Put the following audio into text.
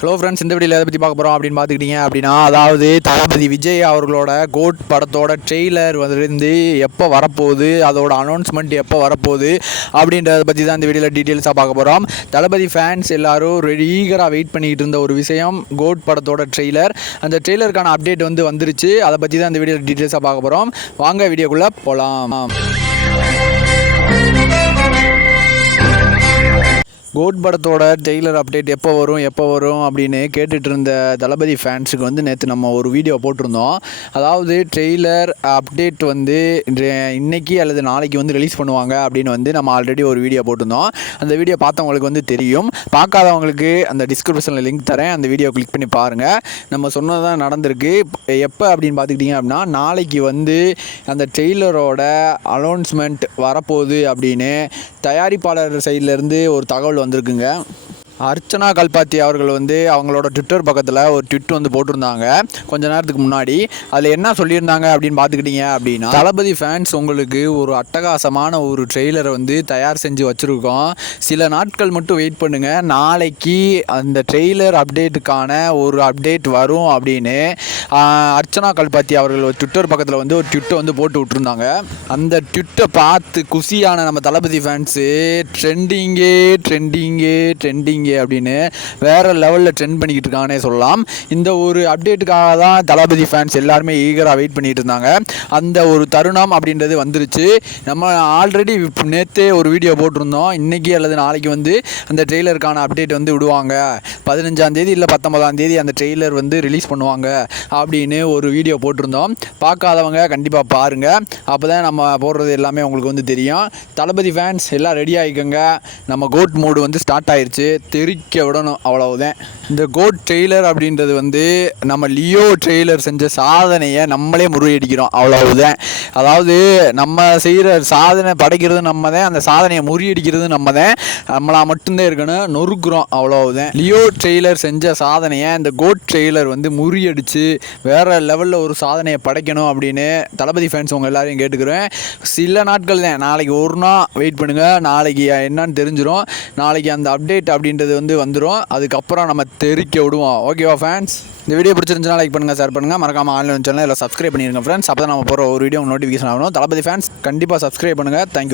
Hello friends இந்த வீடியோவில் எதை பற்றி பார்க்க போகிறோம் அப்படின்னு பார்த்துக்கிட்டீங்க அப்படின்னா அதாவது தளபதி விஜய் அவர்களோட கோட் படத்தோட ட்ரெய்லர் வந்து எப்போ வரப்போகுது அதோட அனௌன்ஸ்மெண்ட் எப்போ வரப்போகுது அப்படின்றத பற்றி தான் இந்த வீடியோவில் டீட்டெயில்ஸாக பார்க்க போகிறோம் தளபதி ஃபேன்ஸ் எல்லோரும் ரெடிகராக வெயிட் பண்ணிக்கிட்டு இருந்த ஒரு விஷயம் கோட் படத்தோட ட்ரெய்லர் அந்த ட்ரெய்லருக்கான அப்டேட் வந்து வந்துருச்சு. அதை பற்றி தான் இந்த வீடியோவில் டீட்டெயில்ஸாக பார்க்க போகிறோம் வாங்க வீடியோக்குள்ளே போகலாம் கோட் படத்தோட டெய்லர் அப்டேட் எப்போ வரும் எப்போ வரும் அப்படின்னு கேட்டுட்டு இருந்த தளபதி ஃபேன்ஸுக்கு வந்து நேற்று நம்ம ஒரு வீடியோ போட்டிருந்தோம். அதாவது ட்ரெய்லர் அப்டேட் வந்து இன்னைக்கு அல்லது நாளைக்கு வந்து ரிலீஸ் பண்ணுவாங்க அப்படின்னு வந்து நம்ம ஆல்ரெடி ஒரு வீடியோ போட்டிருந்தோம். அந்த வீடியோ பார்த்தவங்களுக்கு வந்து தெரியும். பார்க்காதவங்களுக்கு அந்த டிஸ்கிரிப்ஷனில் லிங்க் தரேன். அந்த வீடியோ கிளிக் பண்ணி பாருங்கள் நம்ம சொன்னது தான் நடந்திருக்கு. எப்போ அப்படின்னு பார்த்துக்கிட்டிங்க அப்படின்னா நாளைக்கு வந்து அந்த ட்ரெய்லரோட அனௌன்ஸ்மெண்ட் வரப்போகுது அப்படின்னு தயாரிப்பாளர் சைட்லேருந்து ஒரு தகவல் வந்திருக்குங்க. அர்ச்சனா கல்பாத்தி அவர்கள் வந்து அவங்களோட ட்விட்டர் பக்கத்தில் ஒரு ட்விட் வந்து போட்டிருந்தாங்க. கொஞ்ச நேரத்துக்கு முன்னாடி. அதில் என்ன சொல்லியிருந்தாங்க அப்படின்னு பார்த்துக்கிட்டீங்க அப்படின்னா தளபதி ஃபேன்ஸ் உங்களுக்கு ஒரு அட்டகாசமான ஒரு ட்ரெய்லரை வந்து தயார் செஞ்சு வச்சுருக்கோம். சில நாட்கள் மட்டும் வெயிட் பண்ணுங்கள் நாளைக்கு அந்த ட்ரெய்லர் அப்டேட்டுக்கான ஒரு அப்டேட் வரும் அப்படின்னு. அர்ச்சனா கல்பாத்தி அவர்கள் ஒரு ட்விட்டர் பக்கத்தில் வந்து ஒரு ட்விட்டை வந்து போட்டு விட்டுருந்தாங்க. அந்த ட்விட்டை பார்த்து குஷியான நம்ம தளபதி ஃபேன்ஸு ட்ரெண்டிங்கே ட்ரெண்டிங்கே ட்ரெண்டிங்கே அப்படின்னு வேறு லெவலில் ட்ரெண்ட் பண்ணிக்கிட்டு இருக்கானே சொல்லலாம். இந்த ஒரு அப்டேட்டுக்காக தான் தளபதி ஃபேன்ஸ் எல்லாருமே ஈகராக வெயிட் பண்ணிகிட்டு இருந்தாங்க. அந்த ஒரு தருணம் அப்படின்றது வந்துருச்சு. நம்ம ஆல்ரெடி நேற்றே ஒரு வீடியோ போட்டிருந்தோம். இன்றைக்கி அல்லது நாளைக்கு வந்து அந்த ட்ரெய்லருக்கான அப்டேட் வந்து விடுவாங்க. பதினஞ்சாம் தேதி இல்லை பத்தொன்பதாம் தேதி அந்த ட்ரெய்லர் வந்து ரிலீஸ் பண்ணுவாங்க. அப்படின்னு ஒரு வீடியோ போட்டிருந்தோம். பார்க்காதவங்க கண்டிப்பாக பாருங்கள் அப்போ தான் நம்ம போடுறது எல்லாமே உங்களுக்கு வந்து தெரியும். தளபதி ஃபேன்ஸ் எல்லாம் ரெடி ஆகிக்கோங்க நம்ம கோட் மோடு வந்து ஸ்டார்ட் ஆயிடுச்சு தெரிக்க விடணும் அவ்வளவுதான். இந்த கோட் ட்ரெய்லர் அப்படின்றது வந்து நம்ம லியோ ட்ரெய்லர் செஞ்ச சாதனையை நம்மளே முறியடிக்கிறோம். அவ்வளவுதான். அதாவது நம்ம செய்கிற சாதனை படைக்கிறது நம்ம தான் அந்த சாதனையை முறியடிக்கிறது நம்ம தான் நம்மளா மட்டும்தான் இருக்கணும். நொறுக்குறோம். அவ்வளவுதான். லியோ ட்ரெய்லர் செஞ்ச சாதனையை இந்த கோட் ட்ரெய்லர் வந்து முறியடிச்சு வேறு லெவலில் ஒரு சாதனையை படைக்கணும் அப்படின்னு தளபதி ஃபேன்ஸ் உங்கள் எல்லாரையும் கேட்டுக்கிறேன். சில நாட்கள் தான் நாளைக்கு ஒரு நாள் வெயிட் பண்ணுங்கள் நாளைக்கு என்னன்னு தெரிஞ்சிடும் நாளைக்கு அந்த அப்டேட் அப்படின்றது வந்து வந்துடும் அதுக்கப்புறம் நம்ம தெரிக்க விடுவோம். ஓகேவா ஃபேன்ஸ் இந்த வீடியோ பிடிச்சிருந்துச்சுன்னா லைக் பண்ணுங்கள் ஷேர் பண்ணுங்கள் மறக்காம ஆன்லைன் சேனல் எல்லாம் சப்ஸ்கிரைப் பண்ணிருங்க ஃப்ரெண்ட்ஸ் அப்போ தான் நம்ம போகிற ஒரு வீடியோ நோட்டிஃபிகேஷன் ஆகணும். தளபதி ஃபேன்ஸ் கண்டிப்பாக சப்ஸ்கிரைப் பண்ணுங்கள் தேங்க்யூ